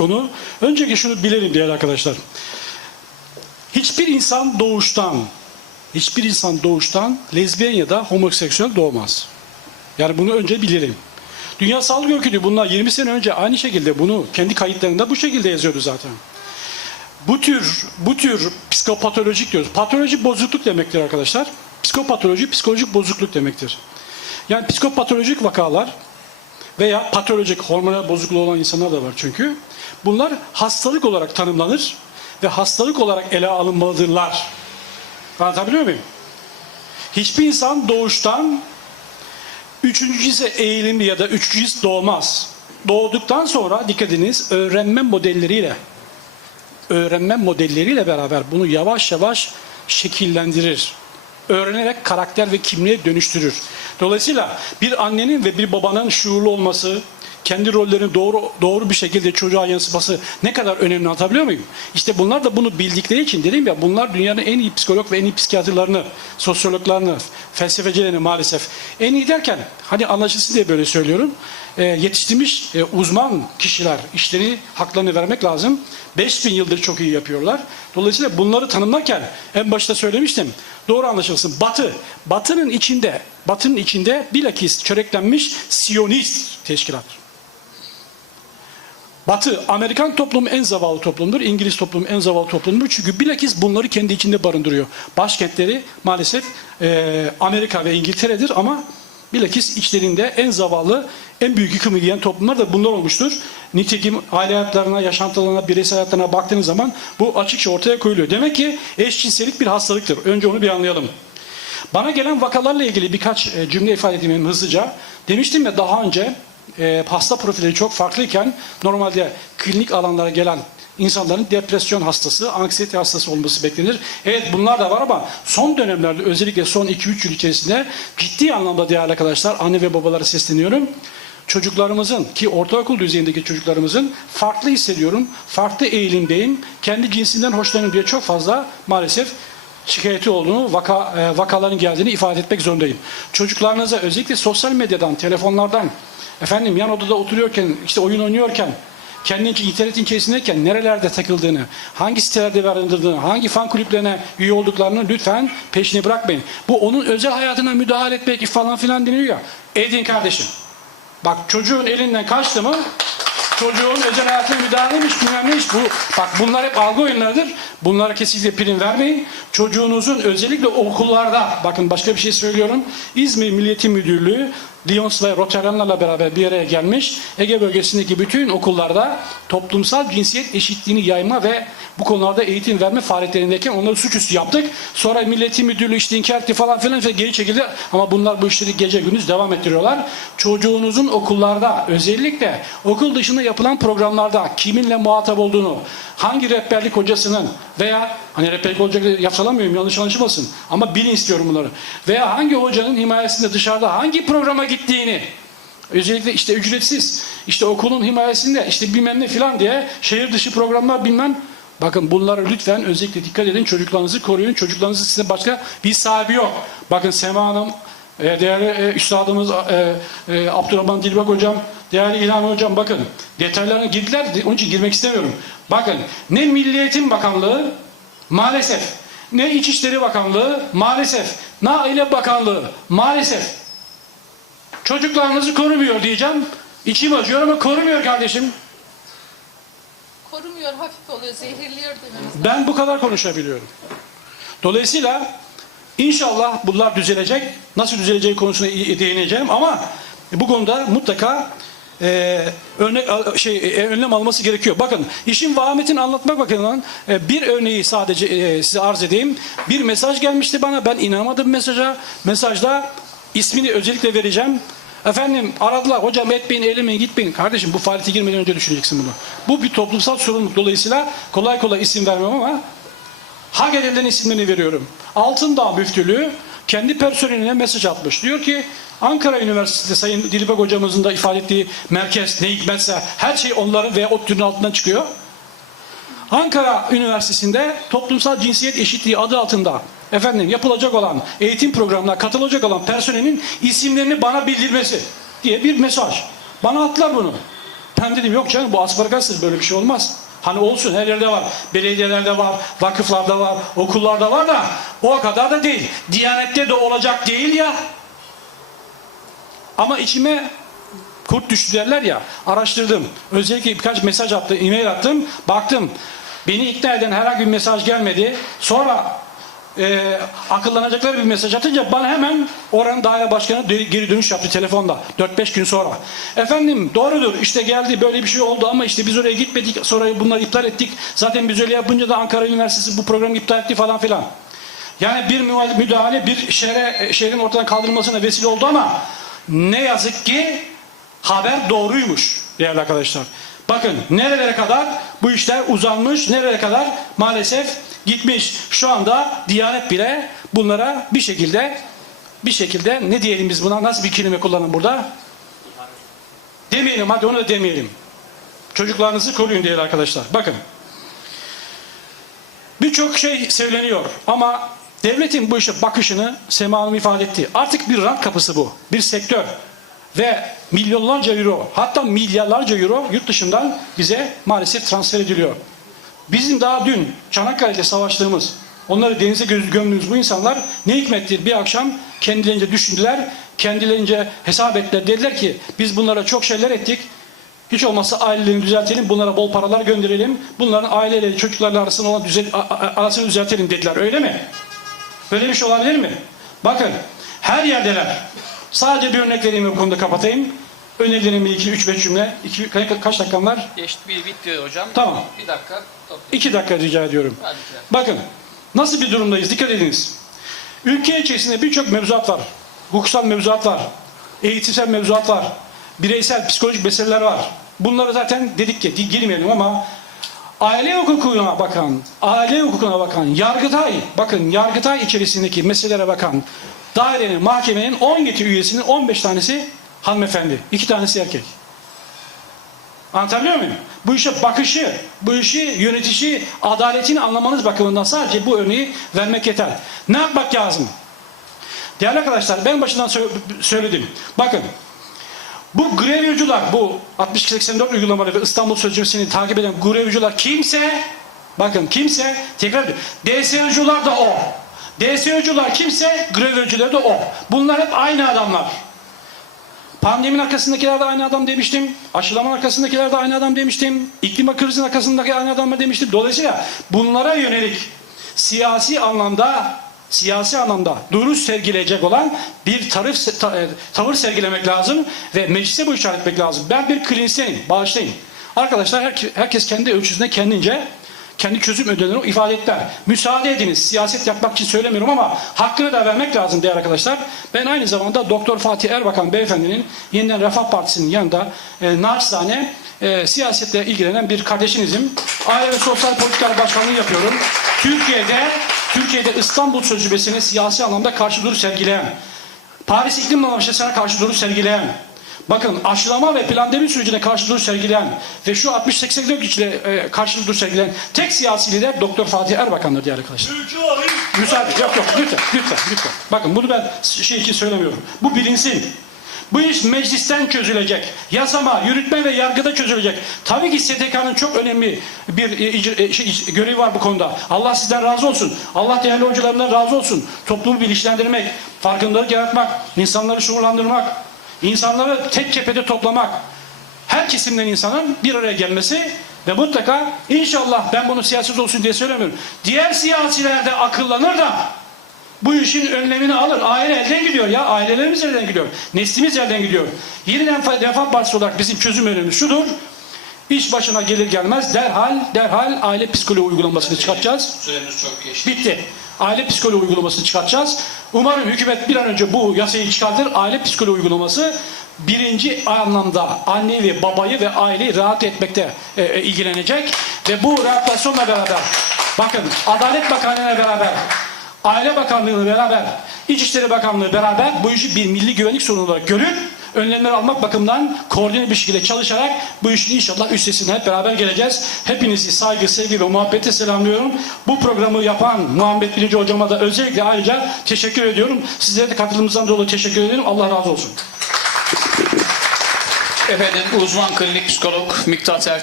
konu. Önceki şunu bilelim değerli arkadaşlar. Hiçbir insan doğuştan, hiçbir insan doğuştan lezbiyen ya da homoseksüel doğmaz. Yani bunu önce bilelim. Dünya Sağlık Örgütü bunlar 20 sene önce aynı şekilde bunu kendi kayıtlarında bu şekilde yazıyordu zaten. Bu tür bu tür psikopatolojik diyoruz. Patoloji bozukluk demektir arkadaşlar. Psikopatoloji psikolojik bozukluk demektir. Yani psikopatolojik vakalar veya patolojik hormonal bozukluğu olan insanlar da var çünkü. Bunlar hastalık olarak tanımlanır ve hastalık olarak ele alınmalıdırlar. Anlatabiliyor muyum? Hiçbir insan doğuştan üçüncü cinse eğilimli ya da üçüncü cins doğmaz. Doğduktan sonra dikkat ediniz öğrenme modelleriyle öğrenme modelleriyle beraber bunu yavaş yavaş şekillendirir. Öğrenerek karakter ve kimliğe dönüştürür. Dolayısıyla bir annenin ve bir babanın şuurlu olması, kendi rollerini doğru doğru bir şekilde çocuğa yansıması ne kadar önemli anlatabiliyor muyum? İşte bunlar da bunu bildikleri için dedim ya bunlar dünyanın en iyi psikolog ve en iyi psikiyatrlarını, sosyologlarını, felsefecilerini maalesef en iyi derken hani anlaşılsın diye böyle söylüyorum. E, yetiştirmiş e, uzman kişiler işlerini haklarını vermek lazım. 5000 yıldır çok iyi yapıyorlar. Dolayısıyla bunları tanımlarken en başta söylemiştim. Doğru anlaşılsın. Batı, Batı'nın içinde, Batı'nın içinde bilakis çöreklenmiş Siyonist teşkilat. Batı, Amerikan toplumu en zavallı toplumdur. İngiliz toplumu en zavallı toplumdur. Çünkü bilakis bunları kendi içinde barındırıyor. Başkentleri maalesef e, Amerika ve İngiltere'dir ama bilakis içlerinde en zavallı, en büyük yıkımı giyen toplumlar da bunlar olmuştur. Nitekim aile hayatlarına, yaşantılarına, bireysel hayatlarına baktığınız zaman bu açıkça ortaya koyuluyor. Demek ki eşcinsellik bir hastalıktır. Önce onu bir anlayalım. Bana gelen vakalarla ilgili birkaç e, cümle ifade edeyim hızlıca. Demiştim ya daha önce e, hasta profilleri çok farklıyken normalde klinik alanlara gelen insanların depresyon hastası, anksiyete hastası olması beklenir. Evet bunlar da var ama son dönemlerde özellikle son 2-3 yıl içerisinde ciddi anlamda değerli arkadaşlar anne ve babalara sesleniyorum. Çocuklarımızın ki ortaokul düzeyindeki çocuklarımızın farklı hissediyorum, farklı eğilimdeyim, kendi cinsinden hoşlanıyorum diye çok fazla maalesef şikayeti olduğunu, vaka, e, vakaların geldiğini ifade etmek zorundayım. Çocuklarınıza özellikle sosyal medyadan, telefonlardan, efendim yan odada oturuyorken, işte oyun oynuyorken, kendince internetin içerisindeyken nerelerde takıldığını, hangi sitelerde barındırdığını, hangi fan kulüplerine üye olduklarını lütfen peşine bırakmayın. Bu onun özel hayatına müdahale etmek falan filan deniyor ya. Edin kardeşim. Bak çocuğun elinden kaçtı mı çocuğun özel hayatına müdahaleymiş bilmem neymiş bu. Bak bunlar hep algı oyunlarıdır. Bunlara kesinlikle prim vermeyin. Çocuğunuzun özellikle okullarda bakın başka bir şey söylüyorum. İzmir Milliyeti Müdürlüğü Lyons ve Rotterdam'larla beraber bir araya gelmiş. Ege bölgesindeki bütün okullarda toplumsal cinsiyet eşitliğini yayma ve bu konularda eğitim verme faaliyetlerindeyken onları suçüstü yaptık. Sonra Milliyeti Müdürlüğü işte inkar etti falan filan ve geri çekildi. Ama bunlar bu işleri gece gündüz devam ettiriyorlar. Çocuğunuzun okullarda özellikle okul dışında yapılan programlarda kiminle muhatap olduğunu, hangi rehberlik hocasının veya hani rehberlik olacak yapsalamıyorum yanlış anlaşılmasın ama bilin istiyorum bunları. Veya hangi hocanın himayesinde dışarıda hangi programa gittiğini özellikle işte ücretsiz işte okulun himayesinde işte bilmem ne filan diye şehir dışı programlar bilmem Bakın bunlara lütfen özellikle dikkat edin. Çocuklarınızı koruyun. Çocuklarınızın size başka bir sahibi yok. Bakın Sema Hanım, e, değerli e, üstadımız e, Abdurrahman Dilbak Hocam, değerli İlhan Hocam bakın detaylarına girdiler. Onun için girmek istemiyorum. Bakın ne Milliyetin Bakanlığı maalesef ne İçişleri Bakanlığı maalesef ne Aile Bakanlığı maalesef çocuklarınızı korumuyor diyeceğim. İçim acıyor ama korumuyor kardeşim. Korumuyor, hafif oluyor, zehirliyor dememiz. Ben bu kadar konuşabiliyorum. Dolayısıyla inşallah bunlar düzelecek. Nasıl düzeleceği konusuna değineceğim ama bu konuda mutlaka e, al- şey e, önlem alması gerekiyor. Bakın işin vahametini anlatmak bakımından e, bir örneği sadece e, size arz edeyim. Bir mesaj gelmişti bana. Ben inanmadım mesaja. Mesajda ismini özellikle vereceğim. Efendim aradılar hocam etmeyin elemeyin gitmeyin. Kardeşim bu faaliyete girmeden önce düşüneceksin bunu. Bu bir toplumsal sorumluluk dolayısıyla kolay kolay isim vermem ama hak edilen isimlerini veriyorum. Altındağ Müftülüğü kendi personeline mesaj atmış. Diyor ki Ankara Üniversitesi Sayın Dilbek hocamızın da ifade ettiği merkez ne hikmetse her şey onların ve ODTÜ'nün altından çıkıyor. Ankara Üniversitesi'nde toplumsal cinsiyet eşitliği adı altında efendim yapılacak olan eğitim programına katılacak olan personelin isimlerini bana bildirmesi diye bir mesaj. Bana attılar bunu. Ben dedim yok canım bu asparagasız böyle bir şey olmaz. Hani olsun her yerde var. Belediyelerde var, vakıflarda var, okullarda var da o kadar da değil. Diyanette de olacak değil ya. Ama içime kurt düştü derler ya. Araştırdım. Özellikle birkaç mesaj attı, e-mail attım. Baktım. Beni ikna eden herhangi bir mesaj gelmedi. Sonra e, akıllanacakları bir mesaj atınca bana hemen oranın daire başkanı geri dönüş yaptı telefonda 4-5 gün sonra. Efendim doğrudur işte geldi böyle bir şey oldu ama işte biz oraya gitmedik sonra bunları iptal ettik. Zaten biz öyle yapınca da Ankara Üniversitesi bu programı iptal etti falan filan. Yani bir müdahale bir şehre, şehrin ortadan kaldırılmasına vesile oldu ama ne yazık ki haber doğruymuş değerli arkadaşlar. Bakın nerelere kadar bu işler uzanmış, nerelere kadar maalesef gitmiş. Şu anda Diyanet bile bunlara bir şekilde bir şekilde ne diyelim biz buna nasıl bir kelime kullanın burada? Demeyelim hadi onu da demeyelim. Çocuklarınızı koruyun değerli arkadaşlar. Bakın Birçok şey söyleniyor ama devletin bu işe bakışını Sema Hanım ifade etti. Artık bir rant kapısı bu. Bir sektör. Ve milyonlarca euro hatta milyarlarca euro yurt dışından bize maalesef transfer ediliyor. Bizim daha dün Çanakkale'de savaştığımız, onları denize gö- gömdüğümüz bu insanlar ne hikmettir bir akşam kendilerince düşündüler, kendilerince hesap ettiler. Dediler ki biz bunlara çok şeyler ettik, hiç olmazsa ailelerini düzeltelim, bunlara bol paralar gönderelim, bunların aileleri, çocuklarla arasında olan düzel, arasını düzeltelim dediler. Öyle mi? Böyle bir şey olabilir mi? Bakın, her yerdeler. Sadece bir örnek vereyim bu konuda kapatayım. Önerilerimi iki, üç, beş cümle. İki, ka- kaç dakikam var? Geçti bir bitti hocam. Tamam. Bir dakika. Top. İki dakika rica ediyorum. Hadi. Bakın, nasıl bir durumdayız? Dikkat ediniz. Ülke içerisinde birçok mevzuat var. Hukuksal mevzuat var. Eğitimsel mevzuat var. Bireysel, psikolojik meseleler var. Bunları zaten dedik ki girmeyelim ama aile hukukuna bakan, aile hukukuna bakan, yargıtay, bakın yargıtay içerisindeki meselelere bakan dairenin, mahkemenin 17 üyesinin 15 tanesi hanımefendi, iki tanesi erkek. Anlatabiliyor muyum? Bu işe bakışı, bu işi yönetişi, adaletini anlamanız bakımından sadece bu örneği vermek yeter. Ne yapmak lazım? Değerli arkadaşlar ben başından sö- söyledim. Bakın bu grevyocular, bu 62-84 uygulamaları ve İstanbul Sözleşmesi'ni takip eden grevyocular kimse, bakın kimse, tekrar ediyorum, DSO'cular da o. DSO'cular kimse, grevyocular da o. Bunlar hep aynı adamlar. Pandemin arkasındakiler de aynı adam demiştim. Aşılamanın arkasındakiler de aynı adam demiştim. İklim krizinin arkasındaki aynı adam demiştim. Dolayısıyla bunlara yönelik siyasi anlamda siyasi anlamda duruş sergileyecek olan bir tarif, ta- e, tavır sergilemek lazım ve meclise bu işaret etmek lazım. Ben bir klinisyenim, bağışlayın. Arkadaşlar her- herkes kendi ölçüsünde kendince kendi çözüm önerilerini ifade ettiler. Müsaade ediniz. Siyaset yapmak için söylemiyorum ama hakkını da vermek lazım değerli arkadaşlar. Ben aynı zamanda Doktor Fatih Erbakan beyefendinin yeniden Refah Partisi'nin yanında e, naçizane e, siyasetle ilgilenen bir kardeşinizim. Aile ve Sosyal Politikalar Başkanlığı yapıyorum. Türkiye'de Türkiye'de İstanbul Sözleşmesi'ne siyasi anlamda karşı duruş sergileyen, Paris İklim Anlaşması'na karşı duruş sergileyen, bakın aşılama ve pandemi sürecine karşı duruş sergileyen ve şu 60-84 kişiyle e, karşı duruş sergileyen tek siyasi lider Doktor Fatih Erbakan'dır diğer arkadaşlar. Müsaade, yok yok lütfen, lütfen, lütfen. Bakın bunu ben şey için söylemiyorum. Bu bilinsin. Bu iş meclisten çözülecek. Yasama, yürütme ve yargıda çözülecek. Tabii ki STK'nın çok önemli bir e, e, şey, görevi var bu konuda. Allah sizden razı olsun. Allah değerli hocalarından razı olsun. Toplumu bilinçlendirmek, farkındalık yaratmak, insanları şuurlandırmak, insanları tek cephede toplamak, her kesimden insanın bir araya gelmesi ve mutlaka inşallah ben bunu siyaset olsun diye söylemiyorum. Diğer siyasiler de akıllanır da bu işin önlemini alır. Aile elden gidiyor ya. Ailelerimiz elden gidiyor. Neslimiz elden gidiyor. Yeniden Fa- Refah Partisi olarak bizim çözüm önerimiz şudur. İş başına gelir gelmez derhal derhal aile psikoloğu uygulamasını çıkartacağız. Süremiz çok geçti. Bitti. Aile psikoloğu uygulamasını çıkartacağız. Umarım hükümet bir an önce bu yasayı çıkartır. Aile psikoloğu uygulaması birinci anlamda anne ve babayı ve aileyi rahat etmekte e, e, ilgilenecek. Ve bu rehabilitasyonla beraber bakın Adalet Bakanlığı'na beraber Aile Bakanlığı'na beraber İçişleri Bakanlığı beraber bu işi bir milli güvenlik sorunu olarak görüp önlemler almak bakımından koordine bir şekilde çalışarak bu işin inşallah üstesinden hep beraber geleceğiz. Hepinizi saygı, sevgi ve muhabbetle selamlıyorum. Bu programı yapan Muhammed Birinci hocama da özellikle ayrıca teşekkür ediyorum. Sizlere de katılımınızdan dolayı teşekkür ederim. Allah razı olsun. Efendim uzman klinik psikolog Miktat Ertem